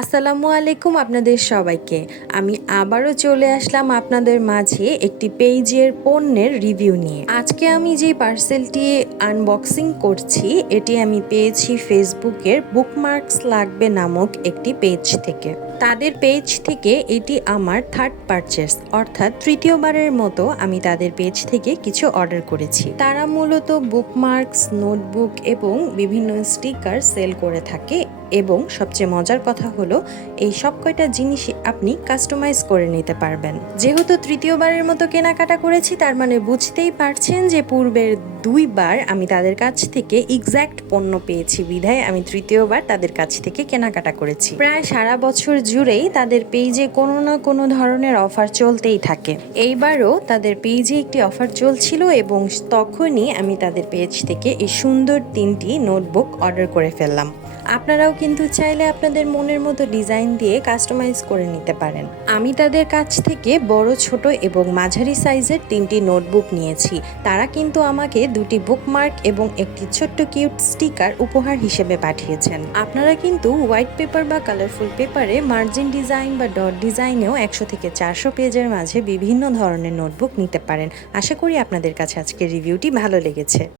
আসসালামু আলাইকুম আপনাদের সবাইকে। আমি আবারও চলে আসলাম আপনাদের মাঝে একটি পেজের পণ্যের রিভিউ নিয়ে। আজকে আমি যে পার্সেলটি আনবক্সিং করছি এটি আমি পেয়েছি ফেসবুকের বুকমার্কস লাগবে নামক একটি পেজ থেকে। তাদের পেজ থেকে এটি আমার থার্ড পারচেস, অর্থাৎ তৃতীয়বারের মতো আমি তাদের পেজ থেকে কিছু অর্ডার করেছি। তারা মূলত বুকমার্কস, নোটবুক এবং বিভিন্ন স্টিকার সেল করে থাকে এবং সবচেয়ে মজার কথা হলো এই সব কয়টা জিনিসই আপনি কাস্টমাইজ করে নিতে পারবেন। যেহেতু তৃতীয়বারের মতো কেনাকাটা করেছি তার মানে বুঝতেই পারছেন যে পূর্বের দুইবার আমি তাদের কাছ থেকে এক্স্যাক্ট পণ্য পেয়েছি বিধায় আমি তৃতীয়বার তাদের কাছ থেকে কেনাকাটা করেছি। প্রায় সারা বছর জুড়েই তাদের পেজে কোনো না কোনো ধরনের অফার চলতেই থাকে। এইবারও তাদের পেজে একটি অফার চলছিল এবং তখনই আমি তাদের পেজ থেকে এই সুন্দর 3টি নোটবুক অর্ডার করে ফেললাম। আপনারাও কিন্তু চাইলে আপনাদের মনের মতো ডিজাইন দিয়ে কাস্টমাইজ করে নিতে পারেন। আমি তাদের কাছ থেকে বড়, ছোট এবং মাঝারি সাইজের 3টি নোটবুক নিয়েছি। তারা কিন্তু আমাকে 2টি বুকমার্ক এবং একটি ছোট্ট কিউট স্টিকার উপহার হিসেবে পাঠিয়েছেন। আপনারা কিন্তু হোয়াইট পেপার বা কালারফুল পেপারে মার্জিন ডিজাইন বা ডট ডিজাইনেও 100 থেকে 400 পেজের মাঝে বিভিন্ন ধরনের নোটবুক নিতে পারেন। আশা করি আপনাদের কাছে আজকের রিভিউটি ভালো লেগেছে।